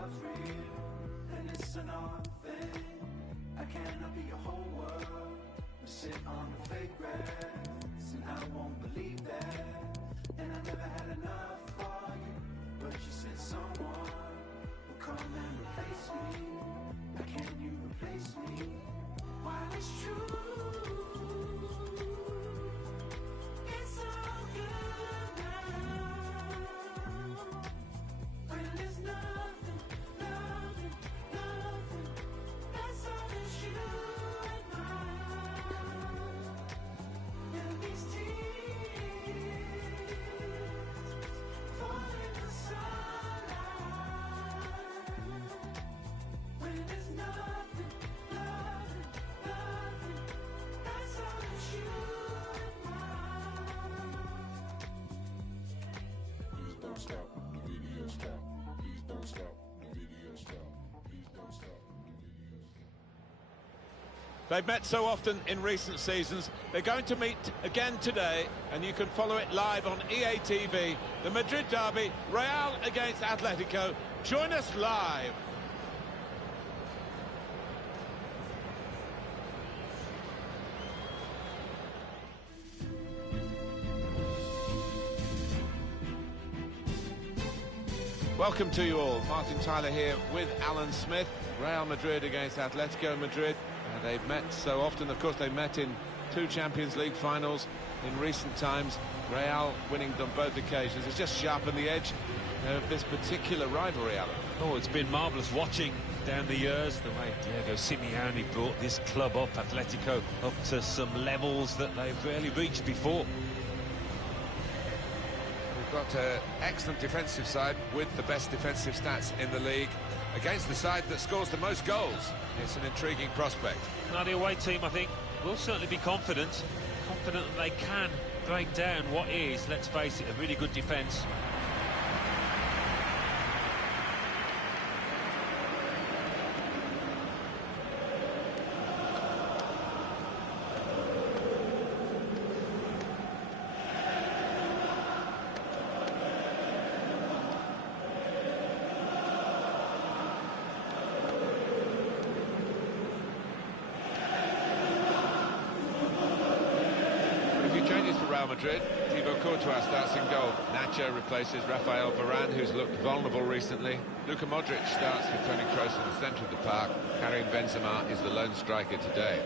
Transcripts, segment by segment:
love's real, then it's another thing. I cannot be your whole world. We sit on the fake grass, and I won't believe that. And I never had enough for you, but you said someone will come and replace me. How can you replace me? While it's true, it's all good now. When there's nothing, nothing, nothing, that's all that you and I. And these tears fall in the sunlight. When there's nothing, nothing, nothing, that's all that you and I. Please don't stop the video, stop. Please don't stop the video, stop. Please don't stop the video, stop. They've met so often in recent seasons. They're going to meet again today, and you can follow it live on EA TV. The Madrid derby, Real against Atletico. Join us live. Welcome to you all. Martin Tyler here with Alan Smith. Real Madrid against Atletico Madrid. They've met so often. Of course, they met in 2 Champions League finals in recent times. Real winning on both occasions. It's just sharpened the edge of this particular rivalry, Alan. Oh, it's been marvellous watching down the years the way Diego Simeone brought this club up, Atletico, up to some levels that they've rarely reached before. We've got an excellent defensive side with the best defensive stats in the league against the side that scores the most goals. It's an intriguing prospect. Now the away team, I think, will certainly be confident that they can break down what is, let's face it, a really good defence. Changes for Real Madrid. Thibaut Courtois starts in goal. Nacho replaces Rafael Varane, who's looked vulnerable recently. Luka Modric starts with Toni Kroos in the centre of the park. Karim Benzema is the lone striker today.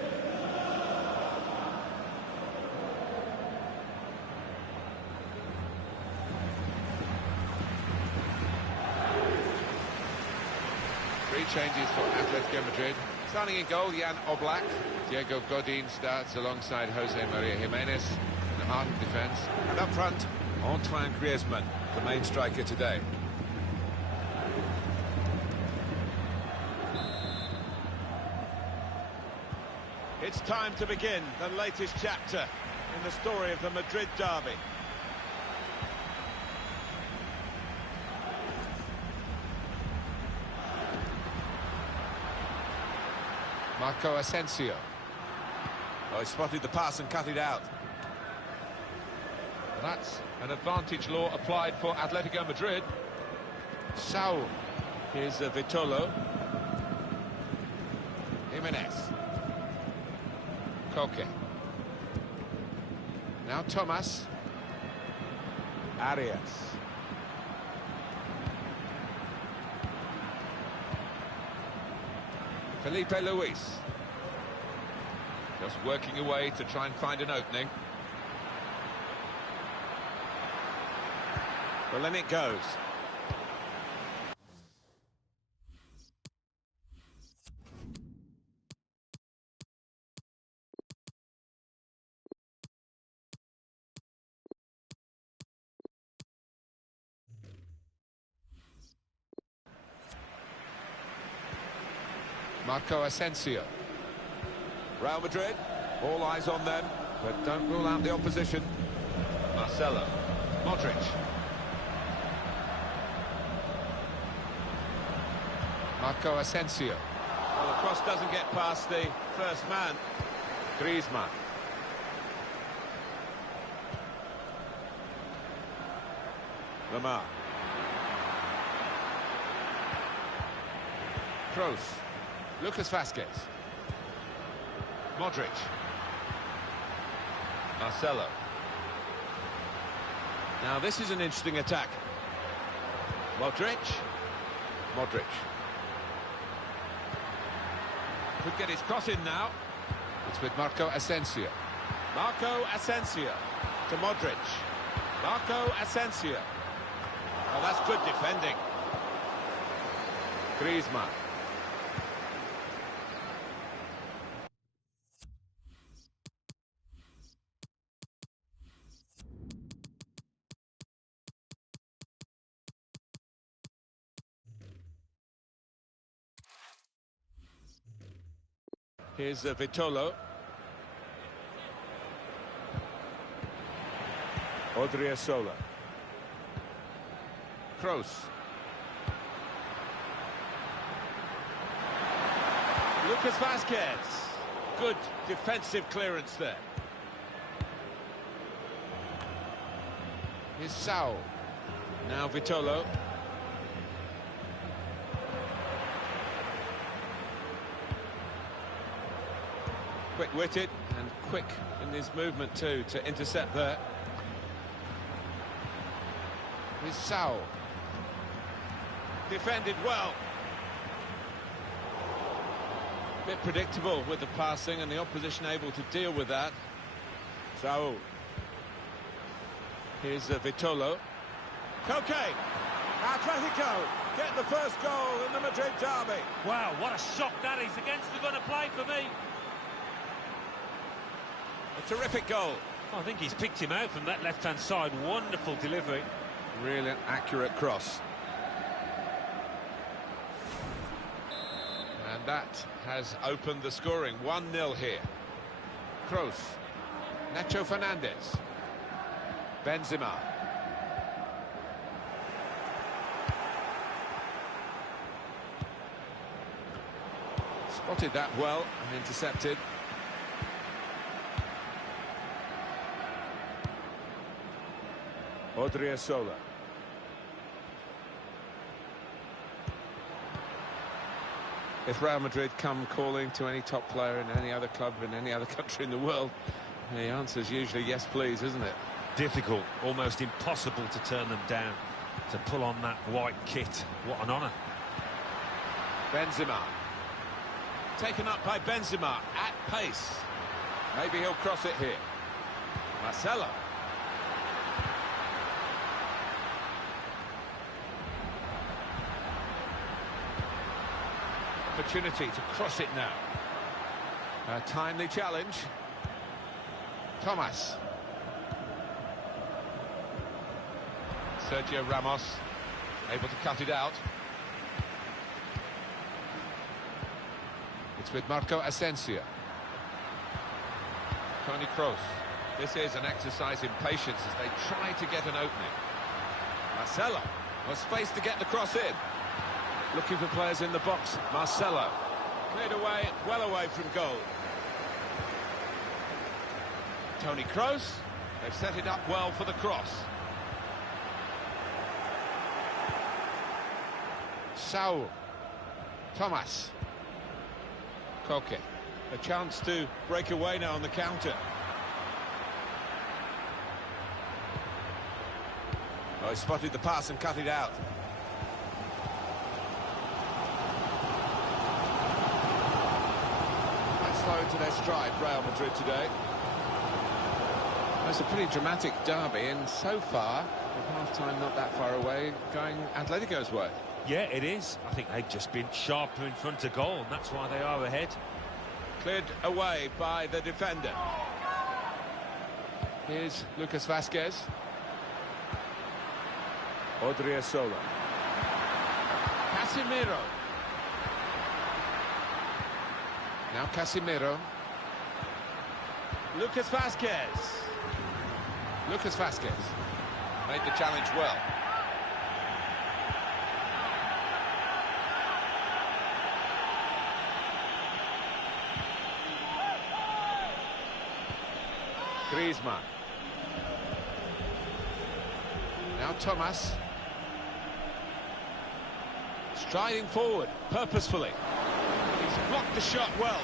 Three changes for Atletico Madrid. Starting in goal, Jan Oblak. Diego Godin starts alongside Jose Maria Jimenez in the heart of defence. And up front, Antoine Griezmann, the main striker today. It's time to begin the latest chapter in the story of the Madrid derby. Marco Asensio. Oh, he spotted the pass and cut it out. That's an advantage law applied for Atletico Madrid. Saul. Here's Vitolo. Jimenez. Koke. Now Thomas. Arias. Felipe Luis. Just working away to try and find an opening. Well, in it goes. Marco Asensio. Real Madrid, all eyes on them, but don't rule out the opposition. Marcelo. Modric. Marco Asensio. Well, the cross doesn't get past the first man. Griezmann. Lamar. Kroos. Lucas Vazquez. Modric. Marcelo. Now this is an interesting attack. Modric. Modric. Could get his cross in now. It's with Marco Asensio. Marco Asensio to Modric. Marco Asensio. Oh, that's good defending. Griezmann. Here's Vitolo. Odriozola. Kroos. Lucas Vazquez. Good defensive clearance there. Here's Sao. Now Vitolo. Quick-witted and quick in his movement too to intercept there. Here's Sao. Defended well. Bit predictable with the passing and the opposition able to deal with that. Sao. Here's Vitolo. Koke. Atletico get the first goal in the Madrid derby. Wow, what a shock that is against the gonna play for me. A terrific goal. I think he's picked him out from that left-hand side. Wonderful delivery. Really an accurate cross. And that has opened the scoring. 1-0 here. Kroos. Nacho Fernandez. Benzema. Spotted that well and intercepted. Odriozola. If Real Madrid come calling to any top player in any other club in any other country in the world, the answer is usually yes please, isn't it? Difficult, almost impossible to turn them down, to pull on that white kit. What an honour. Benzema. Taken up by Benzema at pace. Maybe he'll cross it here. Marcelo. Opportunity to cross it now. A timely challenge. Thomas. Sergio Ramos able to cut it out. It's with Marco Asensio. Toni Kroos. This is an exercise in patience as they try to get an opening. Marcelo. Was space to get the cross in. Looking for players in the box. Marcelo. Cleared away, well away from goal. Toni Kroos. They've set it up well for the cross. Saul. Thomas. Koke. A chance to break away now on the counter. Oh, he spotted the pass and cut it out. Slow into their stride, Real Madrid today. It's a pretty dramatic derby, and so far, at half-time not that far away, going Atletico's way. Yeah, it is. I think they've just been sharper in front of goal, and that's why they are ahead. Cleared away by the defender. Here's Lucas Vazquez. Odriozola. Casemiro. Now Casemiro. Lucas Vazquez. Lucas Vazquez made the challenge well. Griezmann. Now Thomas. Striding forward, purposefully. He's blocked the shot well.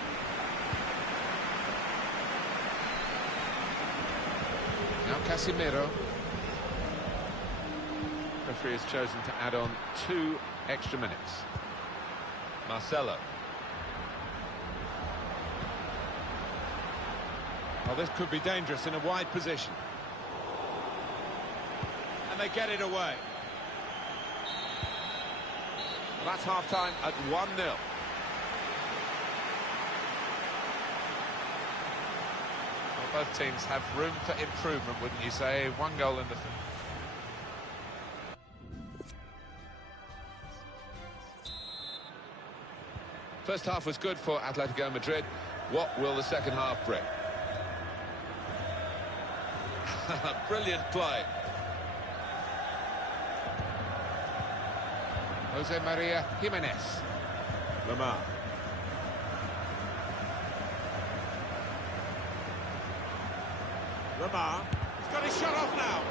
Now Casemiro. Referee has chosen to add on 2 extra minutes. Marcelo. Well, this could be dangerous in a wide position. And they get it away. Well, that's half-time at 1-0. Well, both teams have room for improvement, wouldn't you say? 1 goal in the... First half was good for Atletico Madrid. What will the second half bring? Brilliant play. Jose Maria Jimenez. Lamar. Lamar. He's got his shot off now.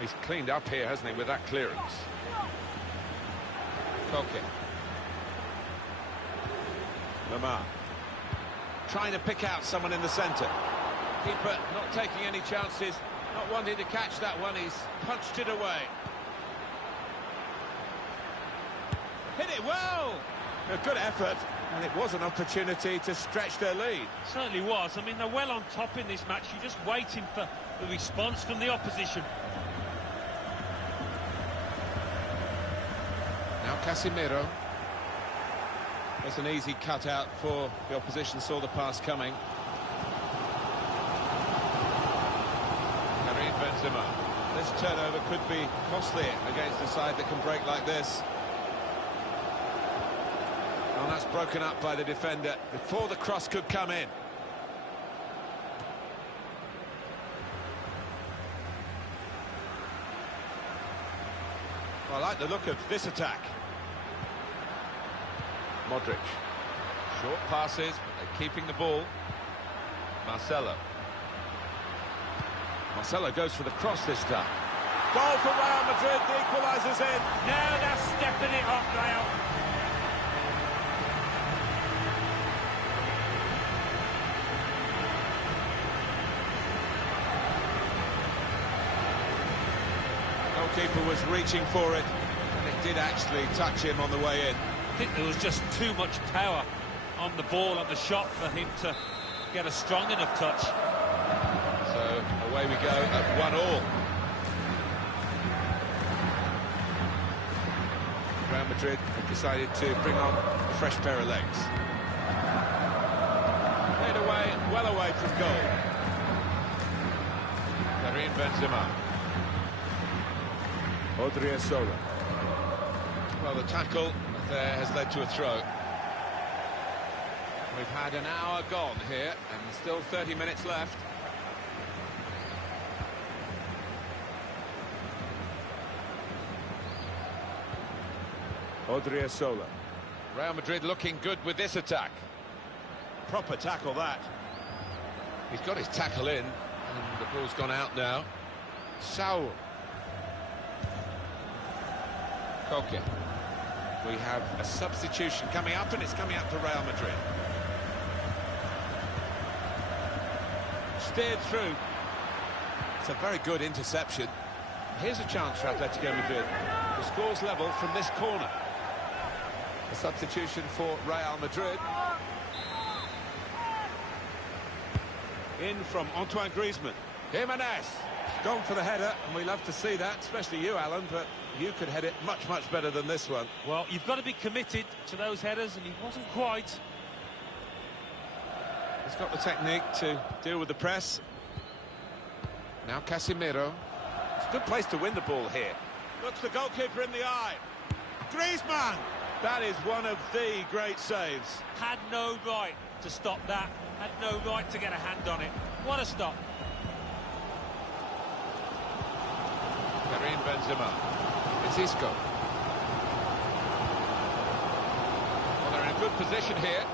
He's cleaned up here, hasn't he, with that clearance. Koke. Lamar. Trying to pick out someone in the centre. Keeper not taking any chances, not wanting to catch that one. He's punched it away. Hit it well! A good effort, and it was an opportunity to stretch their lead. Certainly was. I mean, they're well on top in this match. You're just waiting for the response from the opposition. Now Casemiro. That's an easy cutout for the opposition, saw the pass coming. Karim Benzema. This turnover could be costly against a side that can break like this. Well, that's broken up by the defender before the cross could come in. Well, I like the look of this attack. Modric. Short passes, but they're keeping the ball. Marcelo. Marcelo goes for the cross this time. Goal for Real Madrid, the equaliser's in. Now they're stepping it up, Real. Goalkeeper was reaching for it, and it did actually touch him on the way in. I think there was just too much power on the ball, on the shot, for him to get a strong enough touch. So away we go at 1-1. Real Madrid have decided to bring on a fresh pair of legs. Played away, well away from goal. Karim Benzema. Odriozola. Well, the tackle there has led to a throw. We've had an hour gone here and still 30 minutes left. Odriozola. Real Madrid looking good with this attack. Proper tackle, that. He's got his tackle in and the ball's gone out now. Saul. Koke. We have a substitution coming up, and it's coming up for Real Madrid. Steered through. It's a very good interception. Here's a chance for Atletico Madrid. The score's level from this corner. A substitution for Real Madrid. In from Antoine Griezmann. Jimenez. Gone for the header, and we love to see that, especially you, Alan, but you could head it much, much better than this one. Well, you've got to be committed to those headers, and he wasn't quite. He's got the technique to deal with the press. Now Casemiro. It's a good place to win the ball here. Looks the goalkeeper in the eye. Griezmann! That is one of the great saves. Had no right to stop that. Had no right to get a hand on it. What a stop. Karim Benzema. It's Isco. Well, they're in a good position here.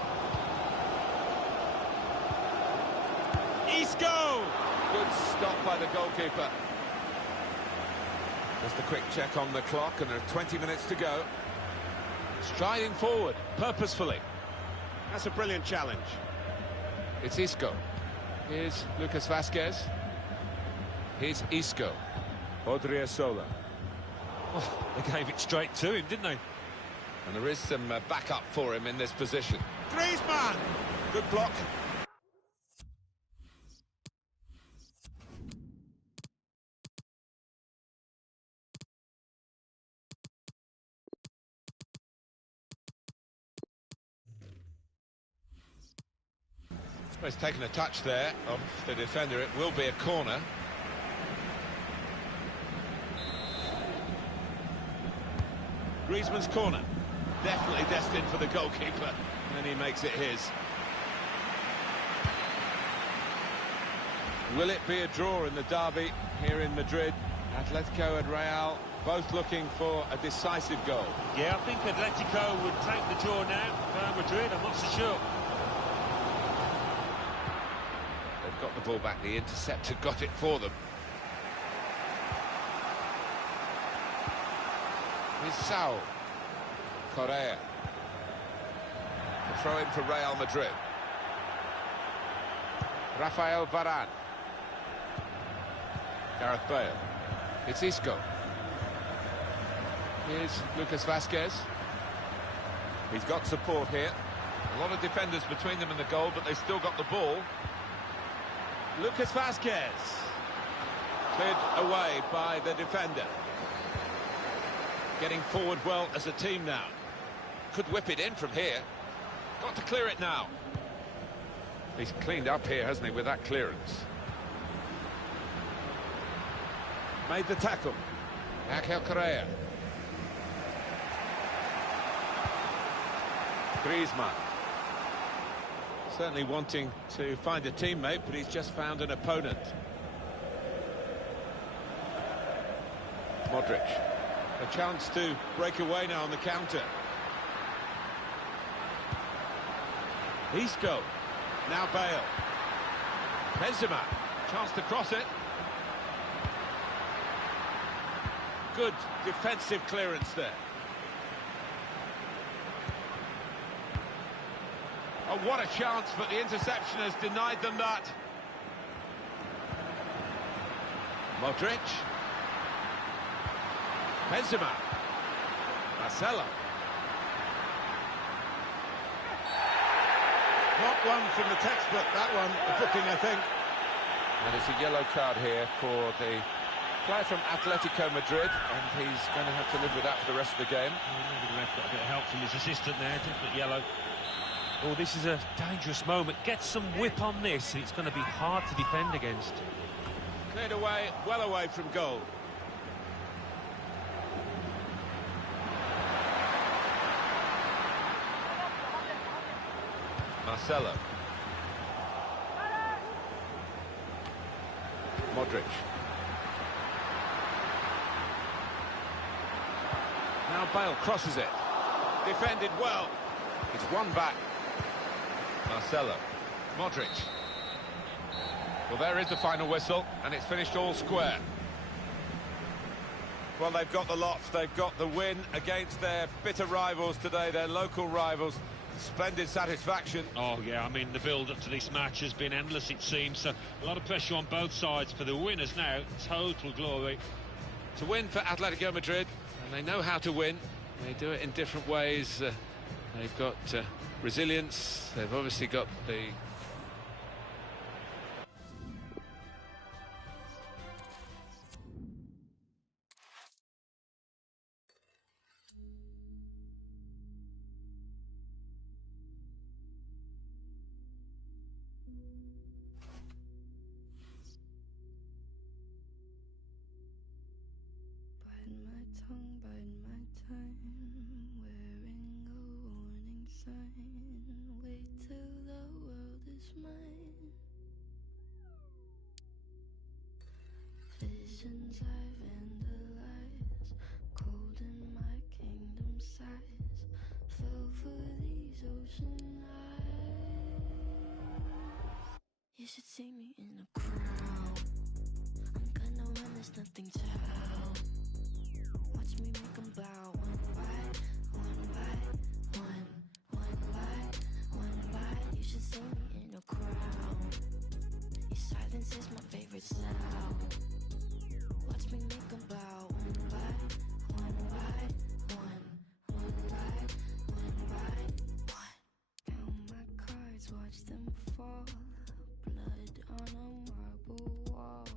Isco! Good stop by the goalkeeper. Just a quick check on the clock, and there are 20 minutes to go. Striding forward, purposefully. That's a brilliant challenge. It's Isco. Here's Lucas Vazquez. Here's Isco. Odriozola. Oh, they gave it straight to him, didn't they? And there is some backup for him in this position. Griezmann! Good block. Well, he's taken a touch there of the defender. It will be a corner. Griezmann's corner. Definitely destined for the goalkeeper. And he makes it his. Will it be a draw in the derby here in Madrid? Atletico and Real both looking for a decisive goal. Yeah, I think Atletico would take the draw now. Real Madrid, I'm not so sure. They've got the ball back. The interceptor got it for them. Here's Saul. Correa. The throw in for Real Madrid. Rafael Varane. Gareth Bale. It's Isco. Here's Lucas Vazquez. He's got support here. A lot of defenders between them and the goal, but they've still got the ball. Lucas Vazquez. Cleared away by the defender. Getting forward well as a team now. Could whip it in from here. Got to clear it now. He's cleaned up here, hasn't he, with that clearance. Made the tackle. Angel Correa. Griezmann. Certainly wanting to find a teammate, but he's just found an opponent. Modric. A chance to break away now on the counter. Isco. Now Bale. Benzema. Chance to cross it. Good defensive clearance there. Oh, what a chance, but the interception has denied them that. Modric. Benzema. Marcelo. Not one from the textbook, that one, the booking, I think. And it's a yellow card here for the player from Atletico Madrid, and he's going to have to live with that for the rest of the game. Maybe the ref got a bit of help from his assistant there, definitely yellow. Oh, this is a dangerous moment. Get some whip on this, and it's going to be hard to defend against. Cleared away, well away from goal. Marcelo. Modric. Now Bale crosses it. Defended well. It's one back. Marcelo. Modric. Well, there is the final whistle, and it's finished all square. Well, they've got the lot. They've got the win against their bitter rivals today, their local rivals. Splendid satisfaction. Oh, yeah, I mean, the build-up to this match has been endless, it seems. So a lot of pressure on both sides. For the winners now, total glory. To win for Atletico Madrid, and they know how to win. They do it in different ways. They've got resilience. They've obviously got the... Bite my time, wearing a warning sign. Wait till the world is mine. Visions I vandalize, cold in my kingdom size. Fell for these ocean eyes. You should see me in a crowd. there's nothing to how. Watch me make them bow one by one by one, one by one by. You should see me in a crowd. Your silence is my favorite sound. Watch me make them bow one by one by one, one by one by one. Count my cards, watch them fall. Blood on a marble wall.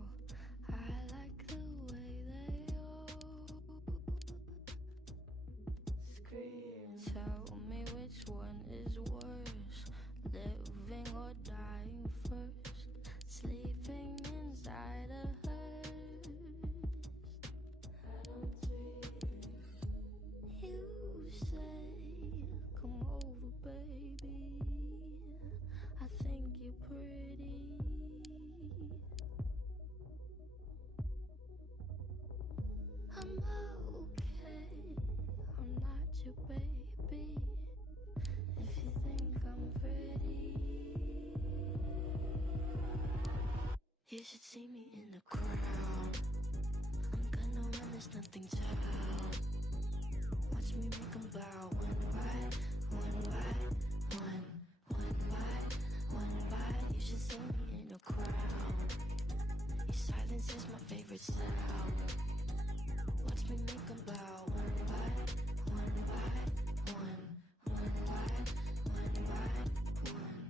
I like the way they all scream. Tell me which one is worse, living or dying first. Sleeping inside a hearse. I don't dream. You say, come over, baby. I think you're pretty. I'm okay. I'm not your baby. If you think I'm pretty, you should see me in the crowd. I'm gonna run, there's nothing to how. Watch me make them bow one by one by one, one by one by. You should see me in a crowd. Your silence is my favorite sound. Watch me make them bow one by one by one, one by one by one.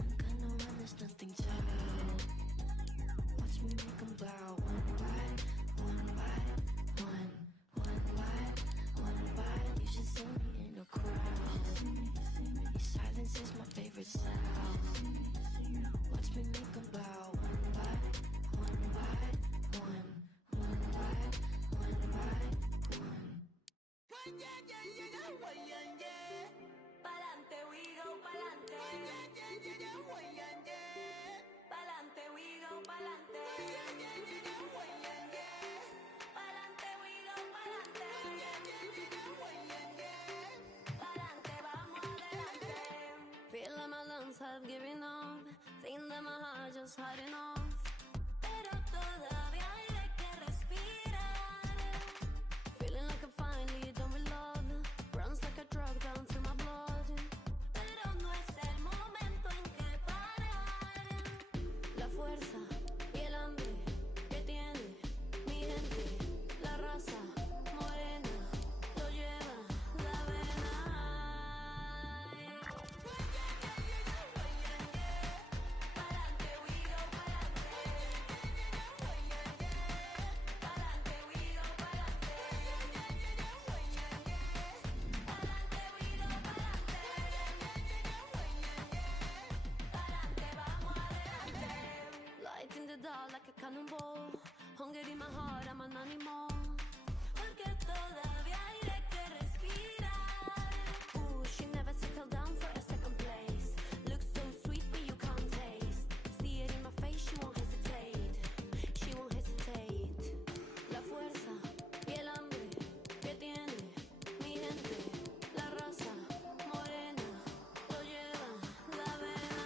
I'm gonna run, there's nothing to how. Watch me make them bow one by one by one, one by one by. You should see me in a crowd. Your silence is my favorite sound. Watch me make them bow one by one by one, one by one by one. Pa'lante we go, pa'lante. Pa'lante we go, pa'lante. Pa'lante we go, pa'lante. Pa'lante, vamos adelante. Feel like my lungs have given up. Think that my heart just had enough. Pero todavía hay de que respirar. Feeling like I'm finally done with love. Runs like a drug down through my blood. Pero no es el momento en que parar. La fuerza y el hambre que tiene mi gente. La raza morena lo lleva la vena. Pa'lante we go, pa'lante. Pa'lante we go, pa'lante. Pa'lante we go, pa'lante. Pa'lante, vamos adelante. Light in the dark like a cannonball. Hunger in my heart, I'm an animal. Porque todavía hay de que respirar. Ooh, she never settled down for a second place. Looks so sweet, but you can't taste. See it in my face, she won't hesitate. She won't hesitate. La fuerza y el hambre que tiene mi gente. La raza morena lo lleva la vena.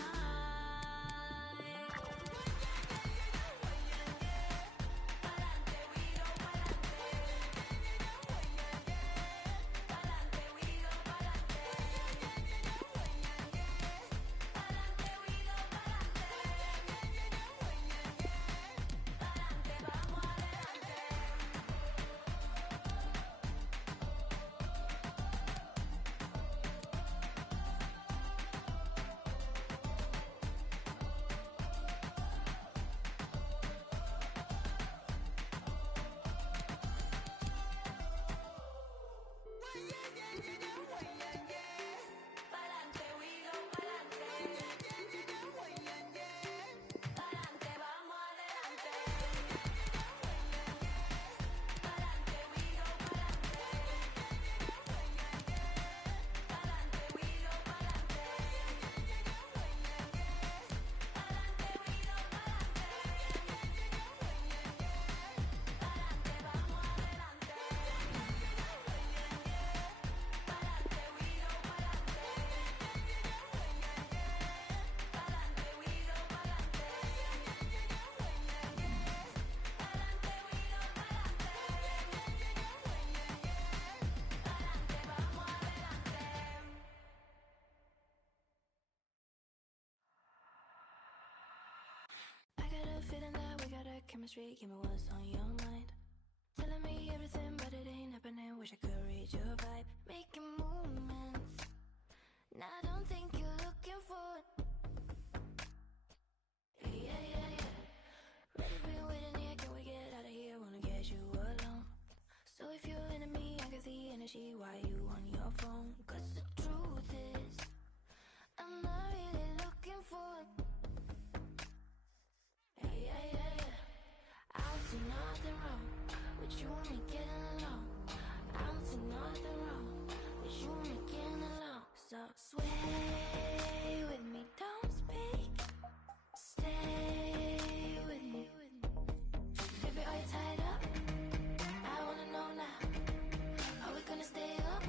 Pa'lante we go, pa'lante. chemistry, give me what's on your mind. Telling me everything, but it ain't happening. Wish I could read your vibe. Making movements, and I don't think you're looking for it. Yeah, yeah, yeah. Ready, been waiting here, can we get out of here? Wanna get you alone. So if you're into me, I got the energy. Why you on your phone? Cause the truth is, I'm not really looking for it. Yeah, yeah, yeah, yeah. I don't see nothing wrong with you and me getting along. I don't see nothing wrong with you and me getting along. So sway with me, don't speak. Stay with me. Baby, are you tied up? I wanna know now. Are we gonna stay up?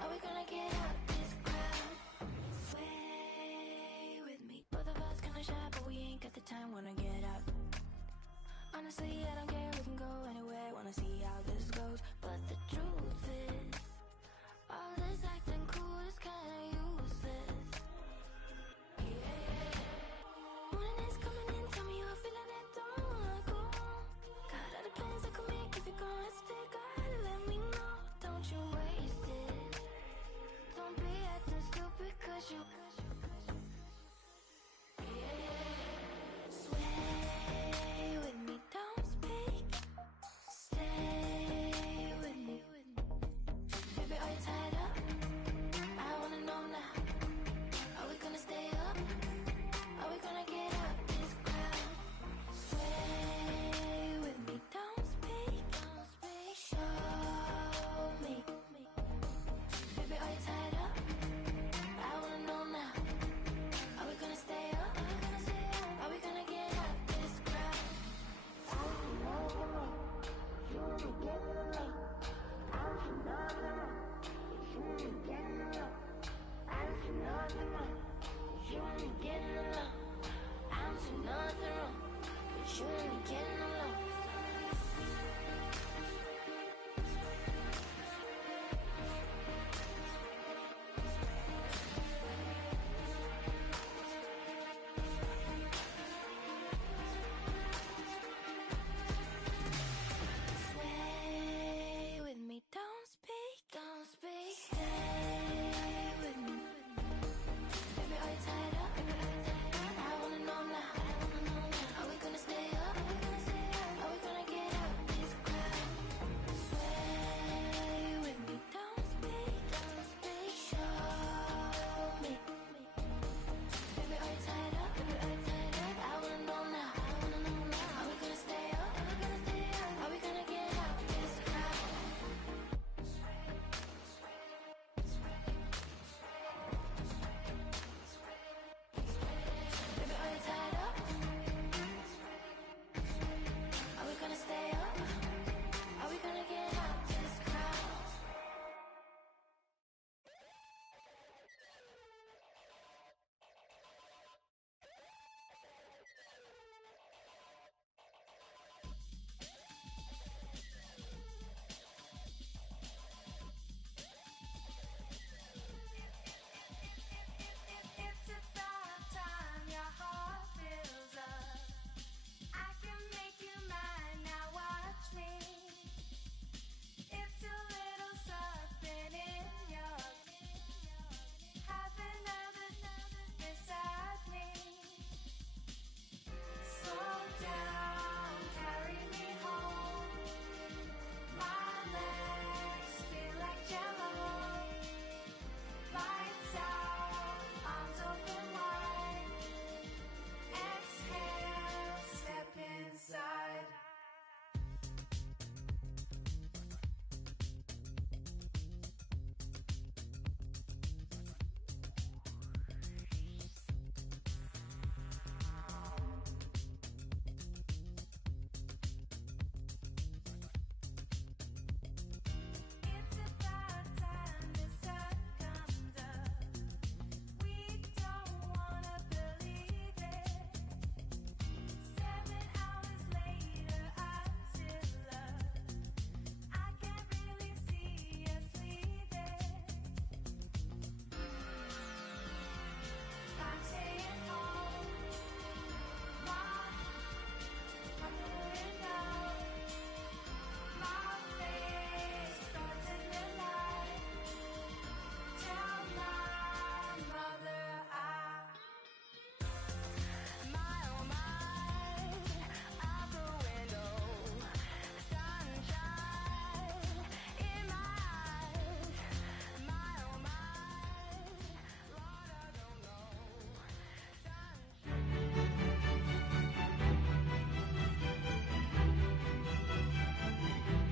Are we gonna get out this crowd? Sway with me. Both of us kinda shy, but we ain't got the time. Wanna get out. Honestly, I don't care, we can go anywhere. Wanna see how this goes. But the truth is, all this acting cool is kinda useless. Yeah, yeah, yeah. Morning is coming in, tell me you're feeling it, don't wanna go. Got other plans I could make if you're gonna hesitate. Gotta let me know, don't you waste it. Don't be acting stupid, cause you. Yeah, yeah, yeah. Sway with me, don't speak. Stay with me.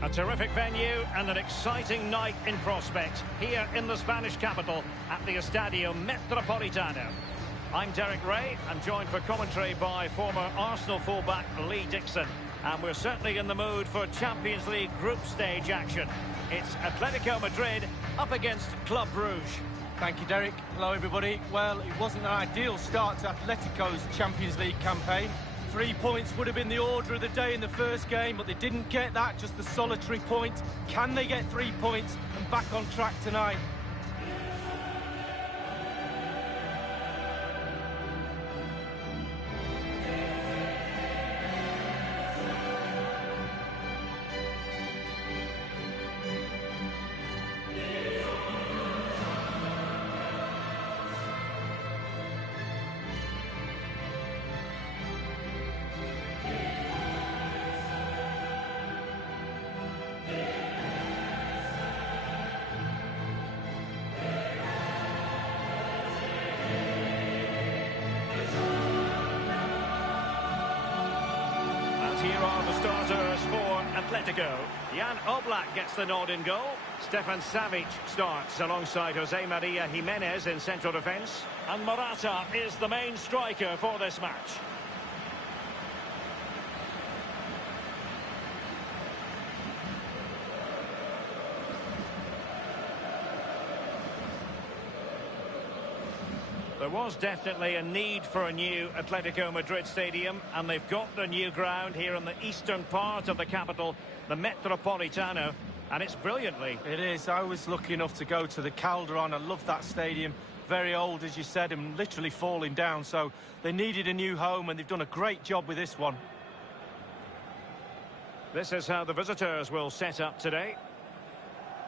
A terrific venue and an exciting night in prospect here in the Spanish capital at the Estadio Metropolitano. I'm Derek Ray. I'm joined for commentary by former Arsenal fullback Lee Dixon. And we're certainly in the mood for Champions League group stage action. It's Atletico Madrid up against Club Brugge. Thank you, Derek. Hello, everybody. Well, it wasn't an ideal start to Atletico's Champions League campaign. 3 points would have been the order of the day in the first game, but they didn't get that, just the solitary point. Can they get 3 points and back on track tonight? Here are the starters for Atletico. Jan Oblak gets the nod in goal. Stefan Savic starts alongside Jose Maria Jimenez in central defence. And Morata is the main striker for this match. There was definitely a need for a new Atletico Madrid stadium, and they've got the new ground here in the eastern part of the capital, the Metropolitano, and it's brilliantly. It is. I was lucky enough to go to the Calderon. I love that stadium. Very old, as you said, and literally falling down, so they needed a new home, and they've done a great job with this one. This is how the visitors will set up today.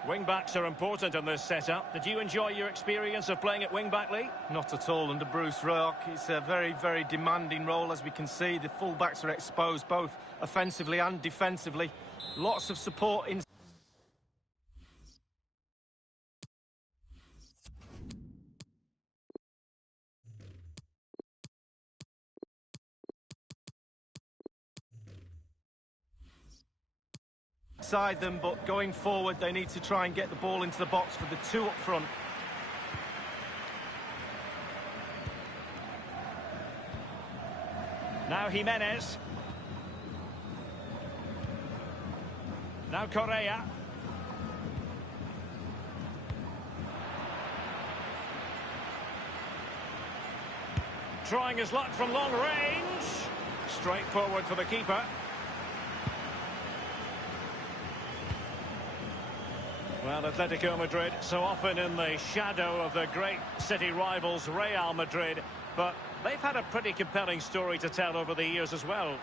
Wing-backs are important in this setup. Did you enjoy your experience of playing at wing-back, Lee? Not at all under Bruce Rock. It's a very, very demanding role, as we can see. The full-backs are exposed both offensively and defensively. Lots of support in... inside them, but going forward they need to try and get the ball into the box for the two up front. Now Jimenez. Now Correa. Trying his luck from long range. Straight forward for the keeper. Well, Atletico Madrid so often in the shadow of the great city rivals Real Madrid, but they've had a pretty compelling story to tell over the years as well.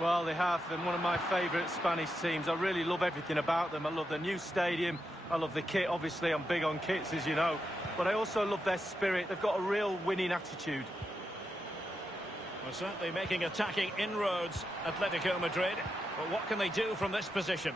Well, they have, and one of my favourite Spanish teams. I really love everything about them. I love their new stadium, I love the kit. Obviously, I'm big on kits, as you know, but I also love their spirit. They've got a real winning attitude. Well, certainly making attacking inroads, Atletico Madrid, but what can they do from this position?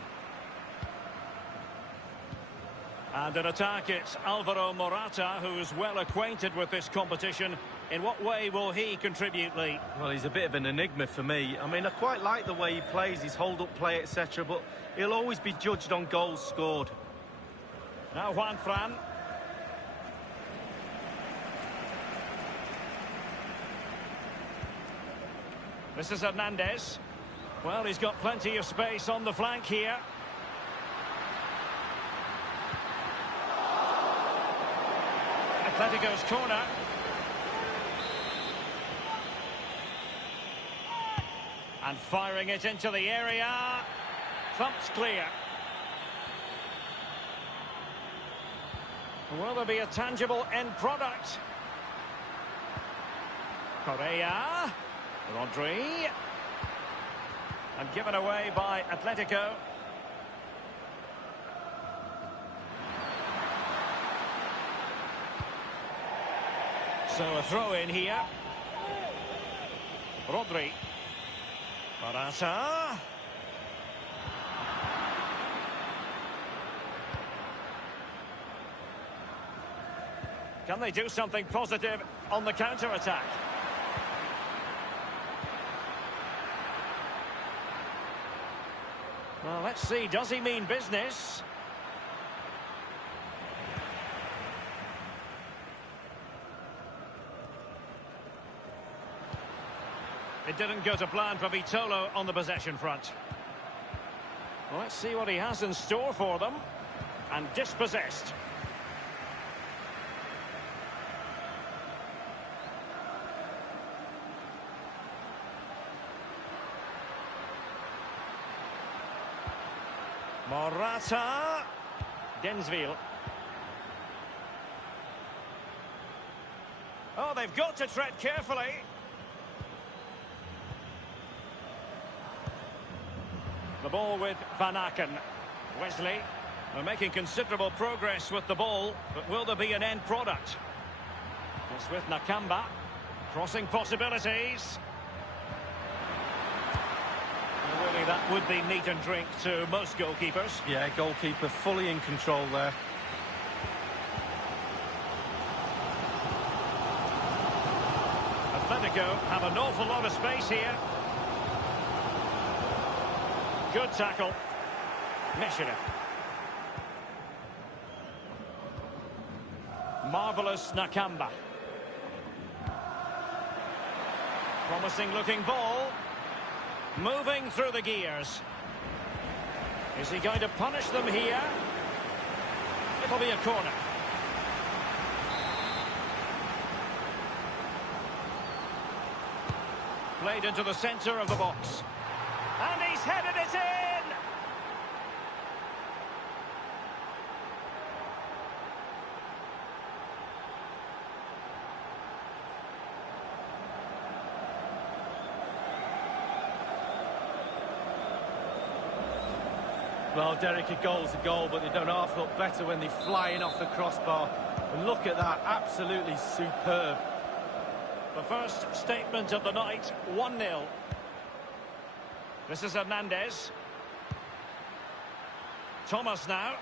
And in attack, it's Alvaro Morata, who's well acquainted with this competition. In what way will he contribute, Lee? Well, he's a bit of an enigma for me. I mean, I quite like the way he plays, his hold-up play, etc., but he'll always be judged on goals scored. Now Juan Fran. This is Hernandez. Well, he's got plenty of space on the flank here. Atletico's corner. And firing it into the area. Thumped clear. Will there be a tangible end product? Correa. Rodri. And given away by Atletico. So a throw in here. Rodri. Morata. Can they do something positive on the counter-attack? Well, let's see, does he mean business? It didn't go to plan for Vitolo on the possession front. Well, let's see what he has in store for them. And dispossessed. Morata. Densville. Oh, they've got to tread carefully. The ball with Van Aken. Wesley. They're making considerable progress with the ball, but will there be an end product? It's with Nakamba. Crossing possibilities. Well, really, that would be meat and drink to most goalkeepers. Yeah, goalkeeper fully in control there. Atletico have an awful lot of space here. Good tackle. Meshina. Marvellous Nakamba. Promising looking ball. Moving through the gears. Is he going to punish them here? It'll be a corner. Played into the centre of the box. And he's headed it in! Well, Derek, a goal's a goal, but they don't half look better when they're flying off the crossbar. And look at that, absolutely superb. The first statement of the night, 1-0. This is Hernandez. Thomas now.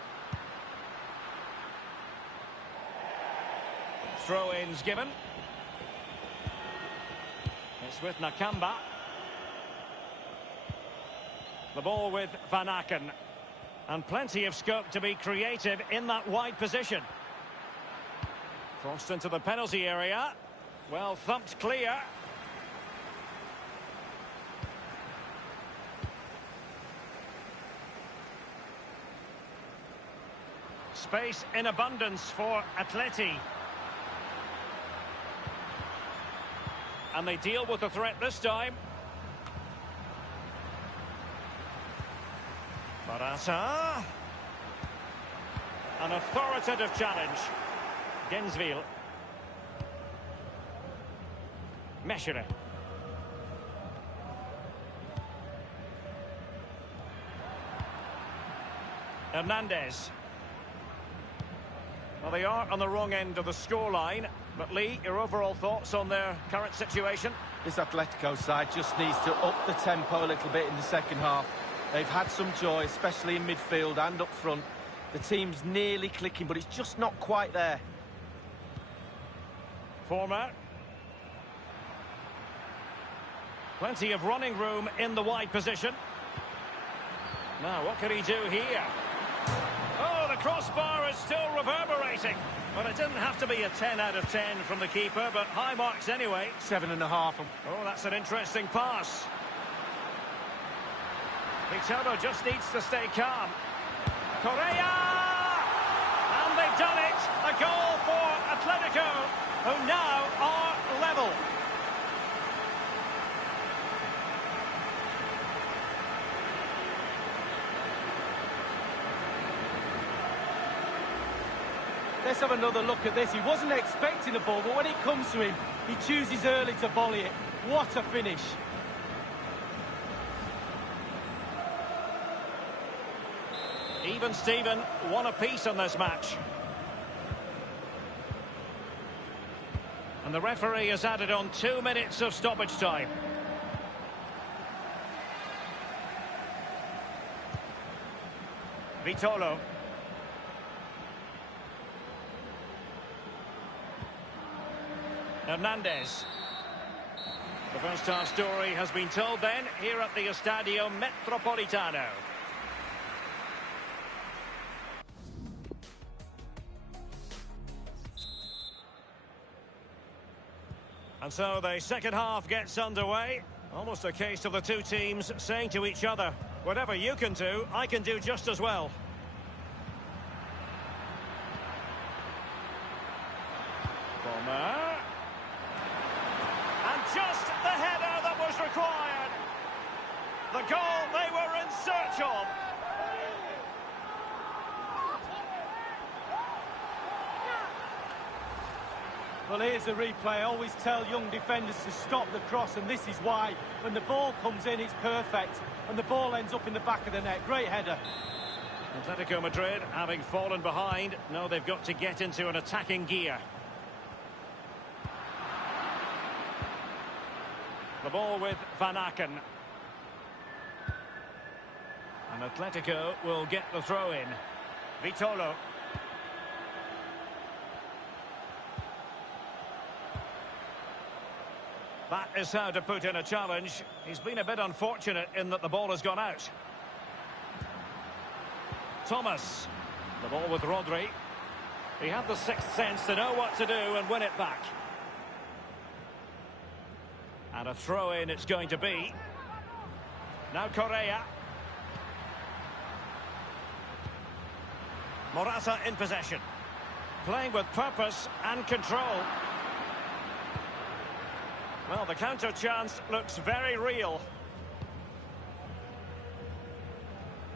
Throw-ins given. It's with Nakamba. The ball with Van Aken. And plenty of scope to be creative in that wide position. Crossed into the penalty area. Well thumped clear. Space in abundance for Atleti. And they deal with the threat this time. Morata. An authoritative challenge. Densville. Meshina. Hernandez. Well, they are on the wrong end of the scoreline. But Lee, your overall thoughts on their current situation? This Atletico side just needs to up the tempo a little bit in the second half. They've had some joy, especially in midfield and up front. The team's nearly clicking, but it's just not quite there. Former. Plenty of running room in the wide position. Now, what can he do here? Oh, the crossbar is still reverberating. But it didn't have to be a 10 out of 10 from the keeper, but high marks anyway. 7.5. Oh, that's an interesting pass. Vitolo just needs to stay calm. Correa! And they've done it! A goal for Atletico, who now are level. Let's have another look at this. He wasn't expecting the ball, but when it comes to him, he chooses early to volley it. What a finish. Even Steven, one apiece on this match. And the referee has added on 2 minutes of stoppage time. Vitolo. Hernandez. The first half story has been told then here at the Estadio Metropolitano. And so the second half gets underway. Almost a case of the two teams saying to each other, whatever you can do, I can do just as well. Former. And just the header that was required. The goal they were in search of. Well, here's a replay. I always tell young defenders to stop the cross, and this is why. When the ball comes in, it's perfect, and the ball ends up in the back of the net. Great header. Atletico Madrid, having fallen behind, know they've got to get into an attacking gear. The ball with Van Aken. And Atletico will get the throw in. Vitolo. That is how to put in a challenge. He's been a bit unfortunate in that the ball has gone out. Thomas. The ball with Rodri. He had the sixth sense to know what to do and win it back. And a throw-in it's going to be. Now Correa. Morata in possession. Playing with purpose and control. Well, the counter chance looks very real.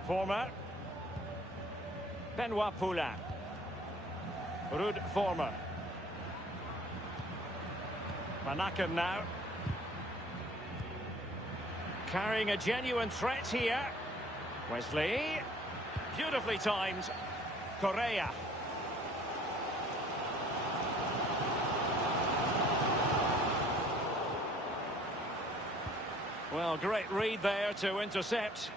Former. Benoit Poulain. Ruud Former. Van Aken now. Carrying a genuine threat here. Wesley. Beautifully timed. Correa. Well, great read there to intercept.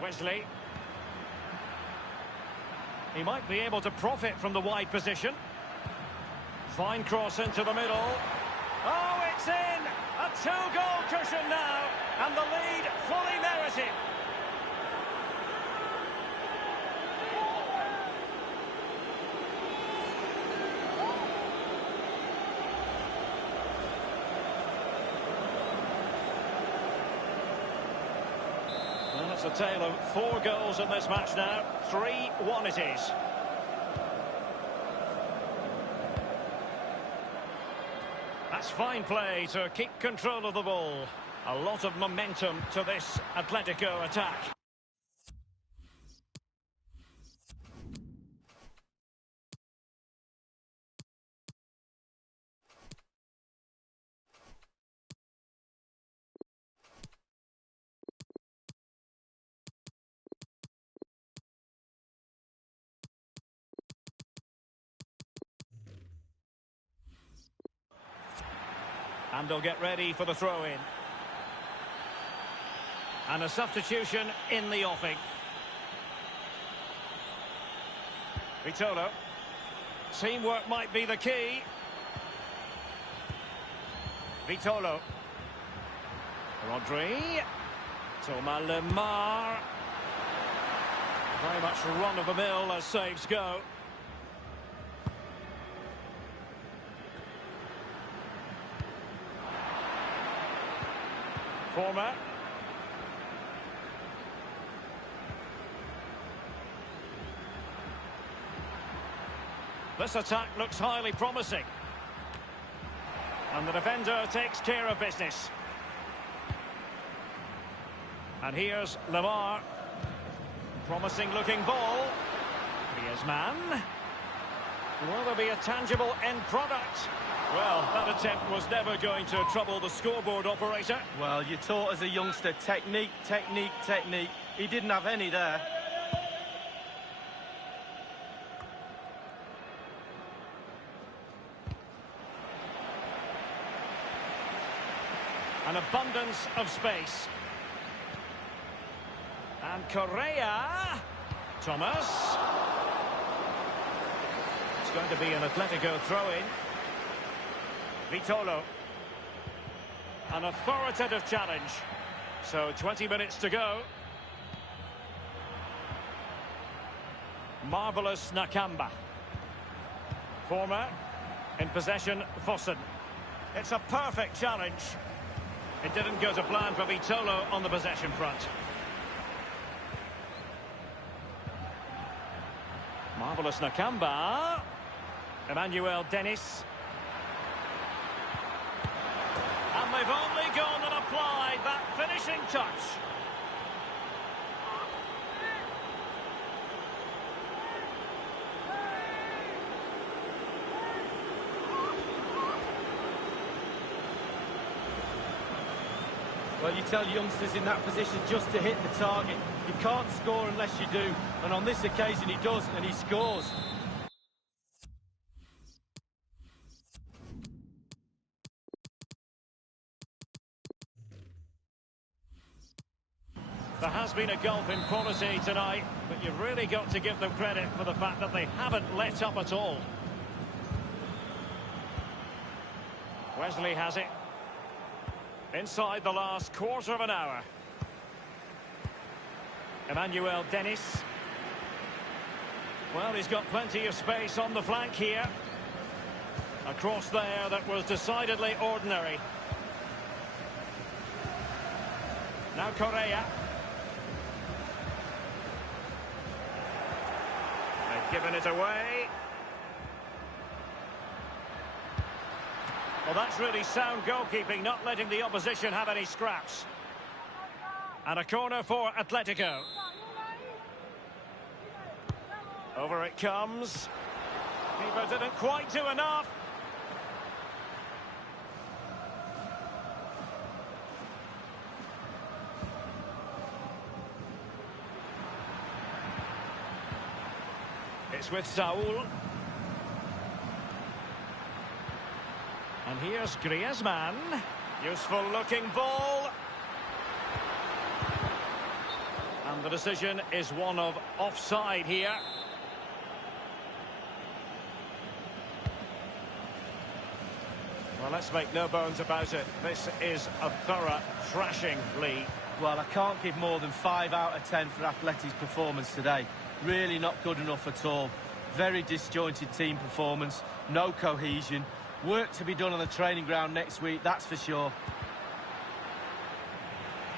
Wesley. He might be able to profit from the wide position. Fine cross into the middle. Oh, it's in! A two-goal cushion now, and the lead fully merited. Well, it's a tale of 4 goals in this match now. 3-1 it is. That's fine play to keep control of the ball. A lot of momentum to this Atletico attack. And they'll get ready for the throw-in. And a substitution in the offing. Vitolo. Teamwork might be the key. Vitolo. Rodri. Thomas Lemar. Very much run-of-the-mill as saves go. Former. This attack looks highly promising. And the defender takes care of business. And here's Lemar. Promising looking ball. Griezmann. Will there be a tangible end product? Well, that attempt was never going to trouble the scoreboard operator. Well, you're taught as a youngster, technique, technique, technique. He didn't have any there. An abundance of space. And Correa. Thomas. It's going to be an Atletico throw-in. Vitolo. An authoritative challenge. So 20 minutes to go. Marvellous Nakamba. Former. In possession, Fossen. It's a perfect challenge. It didn't go to plan for Vitolo on the possession front. Marvellous Nakamba. Emmanuel Dennis. And they've only gone and applied that finishing touch. Well, you tell youngsters in that position just to hit the target. You can't score unless you do. And on this occasion he does, and he scores. There has been a gulf in quality tonight, but you've really got to give them credit for the fact that they haven't let up at all. Wesley has it. Inside the last quarter of an hour. Emmanuel Dennis. Well, he's got plenty of space on the flank here. A cross there that was decidedly ordinary. Now Correa. They've given it away. Well, that's really sound goalkeeping, not letting the opposition have any scraps. And a corner for Atletico. Over it comes. Keeper didn't quite do enough. It's with Saul. And here's Griezmann. Useful looking ball. And the decision is one of offside here. Well, let's make no bones about it. This is a thorough thrashing league. Well, I can't give more than 5 out of 10 for Atleti's performance today. Really not good enough at all. Very disjointed team performance. No cohesion. Work to be done on the training ground next week, that's for sure.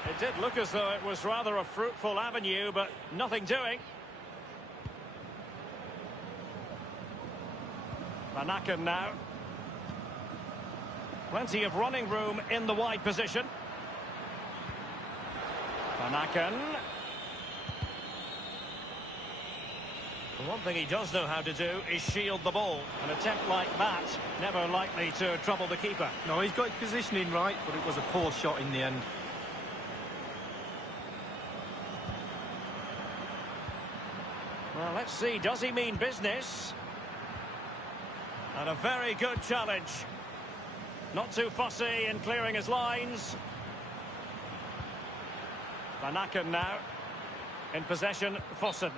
It did look as though it was rather a fruitful avenue, but nothing doing. Van Aken now. Plenty of running room in the wide position. Van Aken. The one thing he does know how to do is shield the ball. An attempt like that, never likely to trouble the keeper. No, he's got his positioning right, but it was a poor shot in the end. Well, let's see, does he mean business? And a very good challenge. Not too fussy in clearing his lines. Van Aken now. In possession, Fossen.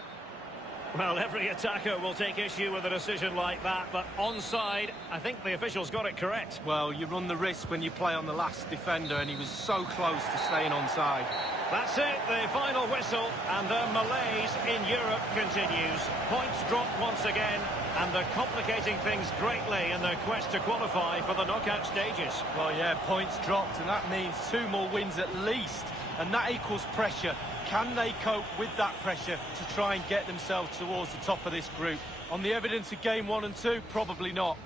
Well, every attacker will take issue with a decision like that, but onside, I think the officials got it correct. Well, you run the risk when you play on the last defender, and he was so close to staying onside. That's it, the final whistle, and the malaise in Europe continues. Points dropped once again, and they're complicating things greatly in their quest to qualify for the knockout stages. Well, yeah, points dropped, and that means 2 more wins at least, and that equals pressure. Can they cope with that pressure to try and get themselves towards the top of this group? On the evidence of game 1 and 2, probably not.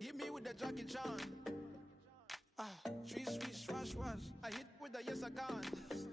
Hit me with the Jackie Chan. Sweet, sweet, swash, swash. I hit with the yes I can.